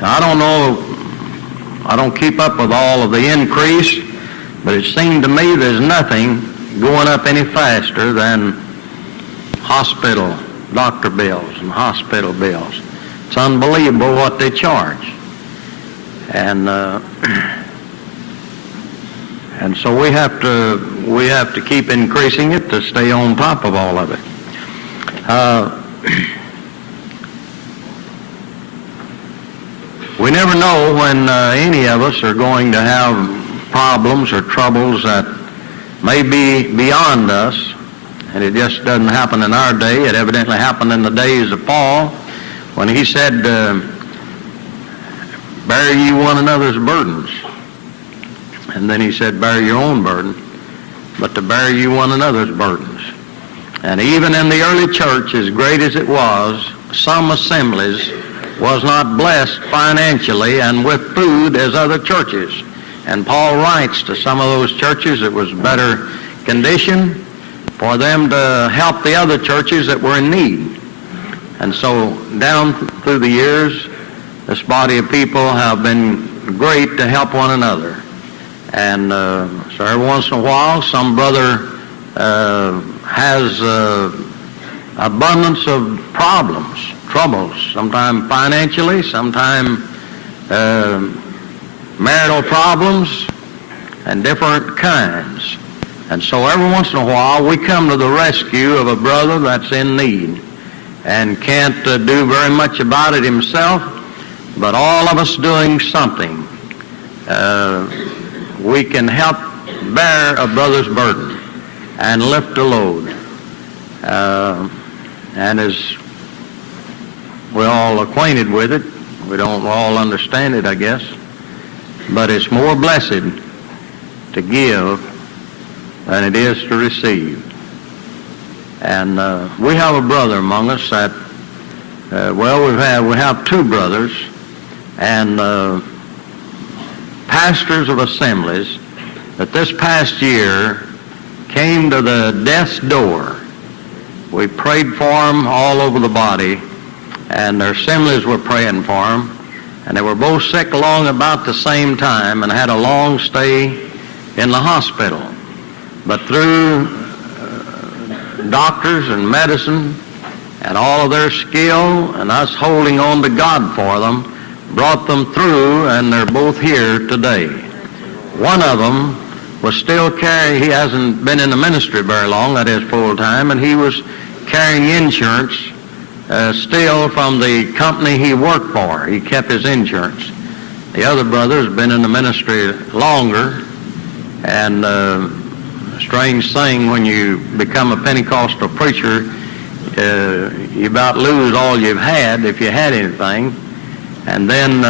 I don't know, I don't keep up with all of the increase, but it seemed to me there's nothing going up any faster than hospital doctor bills and hospital bills. It's unbelievable what they charge. And so we have to keep increasing it to stay on top of all of it. We never know when any of us are going to have problems or troubles that may be beyond us, and it just doesn't happen in our day. It evidently happened in the days of Paul when he said, bear ye one another's burdens. And then he said, bear your own burden, but to bear you one another's burdens. And even in the early church, as great as it was, some assemblies was not blessed financially and with food as other churches. And Paul writes to some of those churches it was better condition for them to help the other churches that were in need. And so down through the years, this body of people have been great to help one another. And so every once in a while, some brother has abundance of problems, troubles, sometimes financially, sometimes marital problems, and different kinds. And so every once in a while, we come to the rescue of a brother that's in need and can't do very much about it himself, but all of us doing something, we can help bear a brother's burden and lift a load. And as we're all acquainted with it, we don't all understand it, I guess, but it's more blessed to give than it is to receive. And we have a brother among us that, we have two brothers, and pastors of assemblies that this past year came to the death's door. We prayed for them all over the body, and their assemblies were praying for them, and they were both sick along about the same time and had a long stay in the hospital. But through doctors and medicine and all of their skill and us holding on to God for them, brought them through, and they're both here today. One of them was still carrying, he hasn't been in the ministry very long, that is full time, and he was carrying insurance still from the company he worked for. He kept his insurance. The other brother has been in the ministry longer, and strange thing, when you become a Pentecostal preacher, you about lose all you've had, if you had anything, and then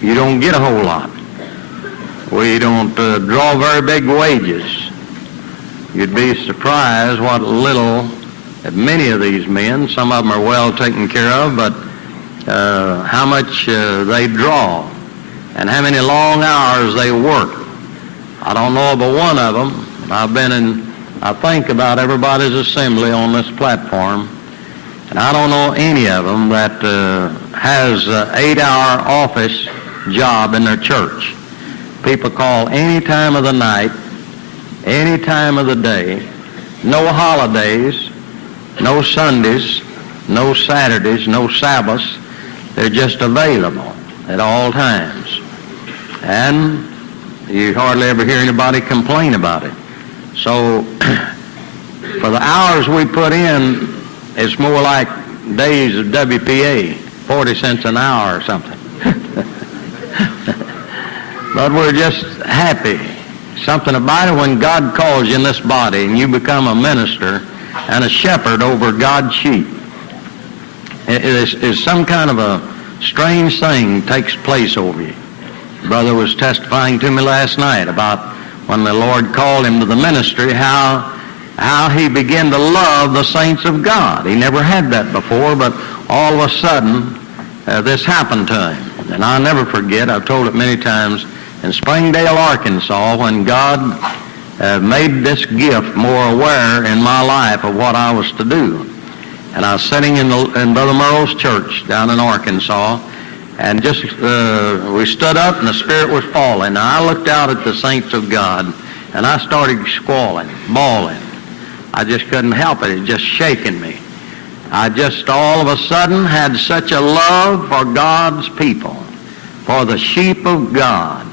you don't get a whole lot. We don't draw very big wages. You'd be surprised what little that many of these men, some of them are well taken care of, but how much they draw and how many long hours they work. I don't know about one of them. I've been in, I think, about everybody's assembly on this platform, and I don't know any of them that has an 8-hour office job in their church. People call any time of the night, any time of the day, no holidays, no Sundays, no Saturdays, no Sabbaths. They're just available at all times. And you hardly ever hear anybody complain about it. So for the hours we put in, it's more like days of WPA, 40 cents an hour or something. But we're just happy. Something about it when God calls you in this body and you become a minister and a shepherd over God's sheep. It is some kind of a strange thing takes place over you. Brother was testifying to me last night about when the Lord called him to the ministry, how he began to love the saints of God. He never had that before, but all of a sudden this happened to him. And I'll never forget, I've told it many times, in Springdale, Arkansas, when God made this gift more aware in my life of what I was to do. And I was sitting in Brother Merle's church down in Arkansas, and just we stood up and the Spirit was falling. And I looked out at the saints of God, and I started squalling, bawling. I just couldn't help it. It just shaking me. I just all of a sudden had such a love for God's people, for the sheep of God,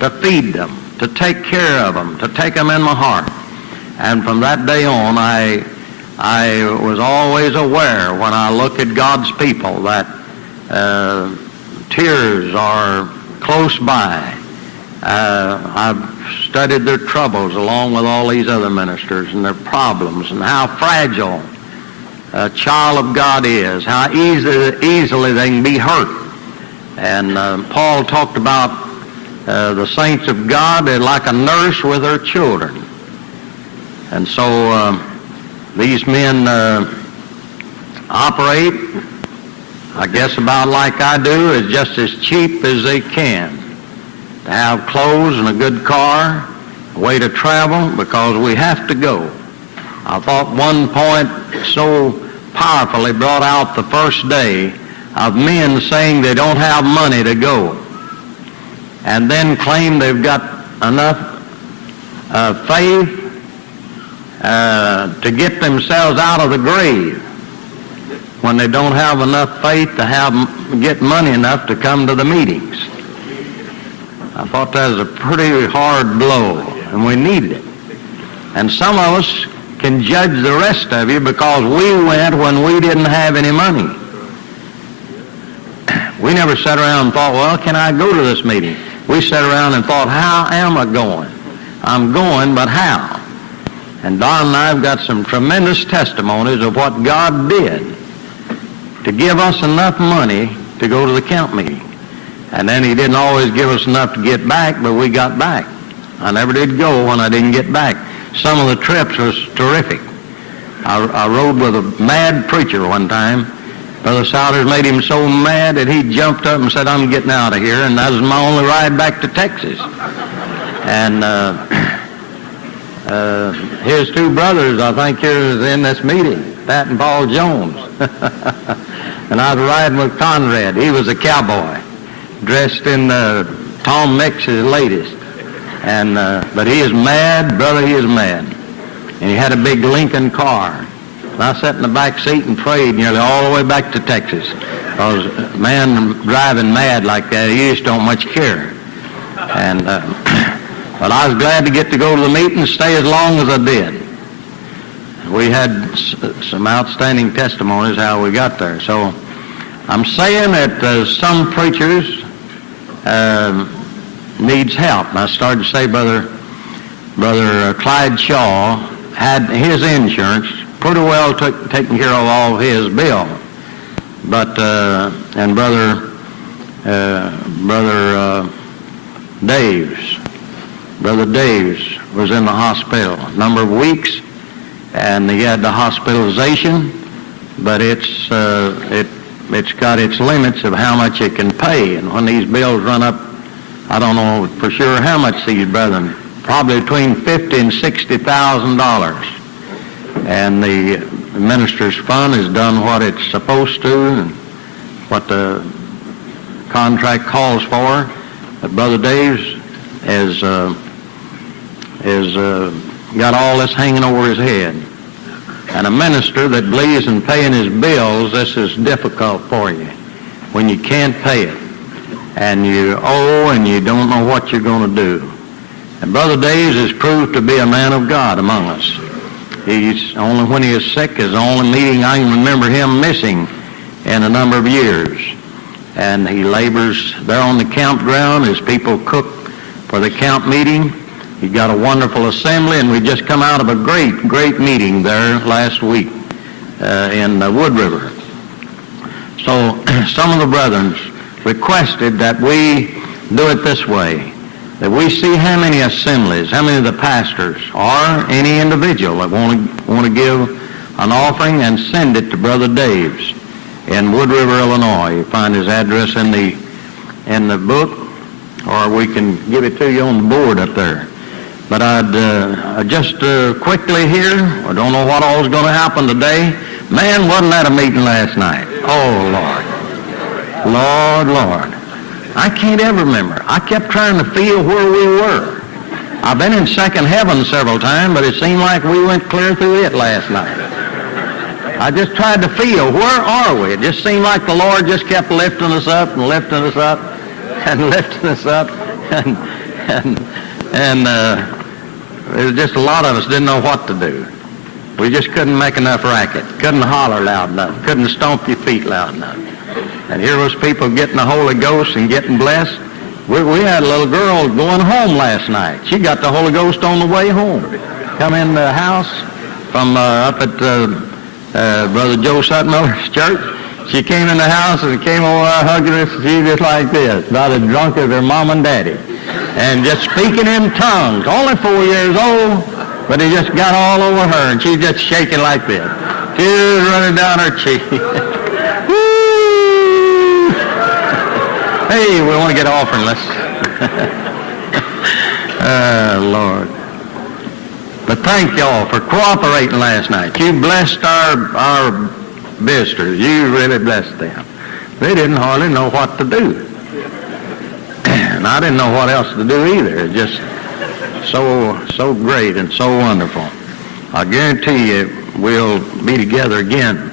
to feed them, to take care of them, to take them in my heart. And from that day on, I was always aware when I look at God's people that tears are close by. I've studied their troubles along with all these other ministers and their problems and how fragile a child of God is, how easily they can be hurt. And Paul talked about the saints of God, they're like a nurse with her children. And so these men operate, I guess about like I do, is just as cheap as they can. To have clothes and a good car, a way to travel, because we have to go. I thought one point so powerfully brought out the first day of men saying they don't have money to go, and then claim they've got enough faith to get themselves out of the grave when they don't have enough faith to get money enough to come to the meetings. I thought that was a pretty hard blow, and we needed it. And some of us can judge the rest of you because we went when we didn't have any money. We never sat around and thought, well, can I go to this meeting? We sat around and thought, how am I going? I'm going, but how? And Don and I have got some tremendous testimonies of what God did to give us enough money to go to the camp meeting. And then he didn't always give us enough to get back, but we got back. I never did go when I didn't get back. Some of the trips was terrific. I rode with a mad preacher one time. Brother Souders made him so mad that he jumped up and said, I'm getting out of here, and that was my only ride back to Texas. And his two brothers, I think, here in this meeting, Pat and Paul Jones. And I was riding with Conrad. He was a cowboy, dressed in Tom Mix's latest. And but he is mad, brother, he is mad. And he had a big Lincoln car. And I sat in the back seat and prayed nearly all the way back to Texas. Because a man driving mad like that, he just don't much care. And but I was glad to get to go to the meeting and stay as long as I did. We had some outstanding testimonies how we got there. So I'm saying that some preachers needs help. And I started to say Brother Clyde Shaw had his insurance pretty well taken care of all of his bill. But and Brother Daves was in the hospital a number of weeks, and he had the hospitalization, but it's got its limits of how much it can pay. And when these bills run up, I don't know for sure how much these brethren, probably between $50,000 and $60,000. And the minister's fund has done what it's supposed to and what the contract calls for. But Brother Daves has got all this hanging over his head. And a minister that believes in paying his bills, this is difficult for you when you can't pay it and you owe and you don't know what you're going to do. And Brother Daves has proved to be a man of God among us. He's only when he is sick is the only meeting I can remember him missing in a number of years. And he labors there on the campground as people cook for the camp meeting. He got a wonderful assembly, and we just come out of a great meeting there last week in Wood River. So some of the brethren requested that we do it this way, that we see how many assemblies, how many of the pastors or any individual that want to give an offering and send it to Brother Daves in Wood River, Illinois. You find his address in the book, or we can give it to you on the board up there. But I'd just quickly here, I don't know what all is going to happen today, Man, wasn't that a meeting last night? Oh, Lord. Lord. I can't ever remember. I kept trying to feel where we were. I've been in second heaven several times, but it seemed like we went clear through it last night. I just tried to feel, where are we? It just seemed like the Lord just kept lifting us up and lifting us up and lifting us up. And there was just a lot of us didn't know what to do. We just couldn't make enough racket, couldn't holler loud enough, couldn't stomp your feet loud enough. And here was people getting the Holy Ghost and getting blessed. We had a little girl going home last night. She got the Holy Ghost on the way home. Come in the house from up at Brother Joe Sutmiller's church. She came in the house and came over hugging us. She just like this, about as drunk as her mom and daddy. And just speaking in tongues. Only 4 years old, but it just got all over her, and she's just shaking like this. Tears running down her cheek. Hey, we want to get offering. Let's. Lord. But thank y'all for cooperating last night. You blessed our visitors. You really blessed them. They didn't hardly know what to do. And I didn't know what else to do either. It's just so great and so wonderful. I guarantee you we'll be together again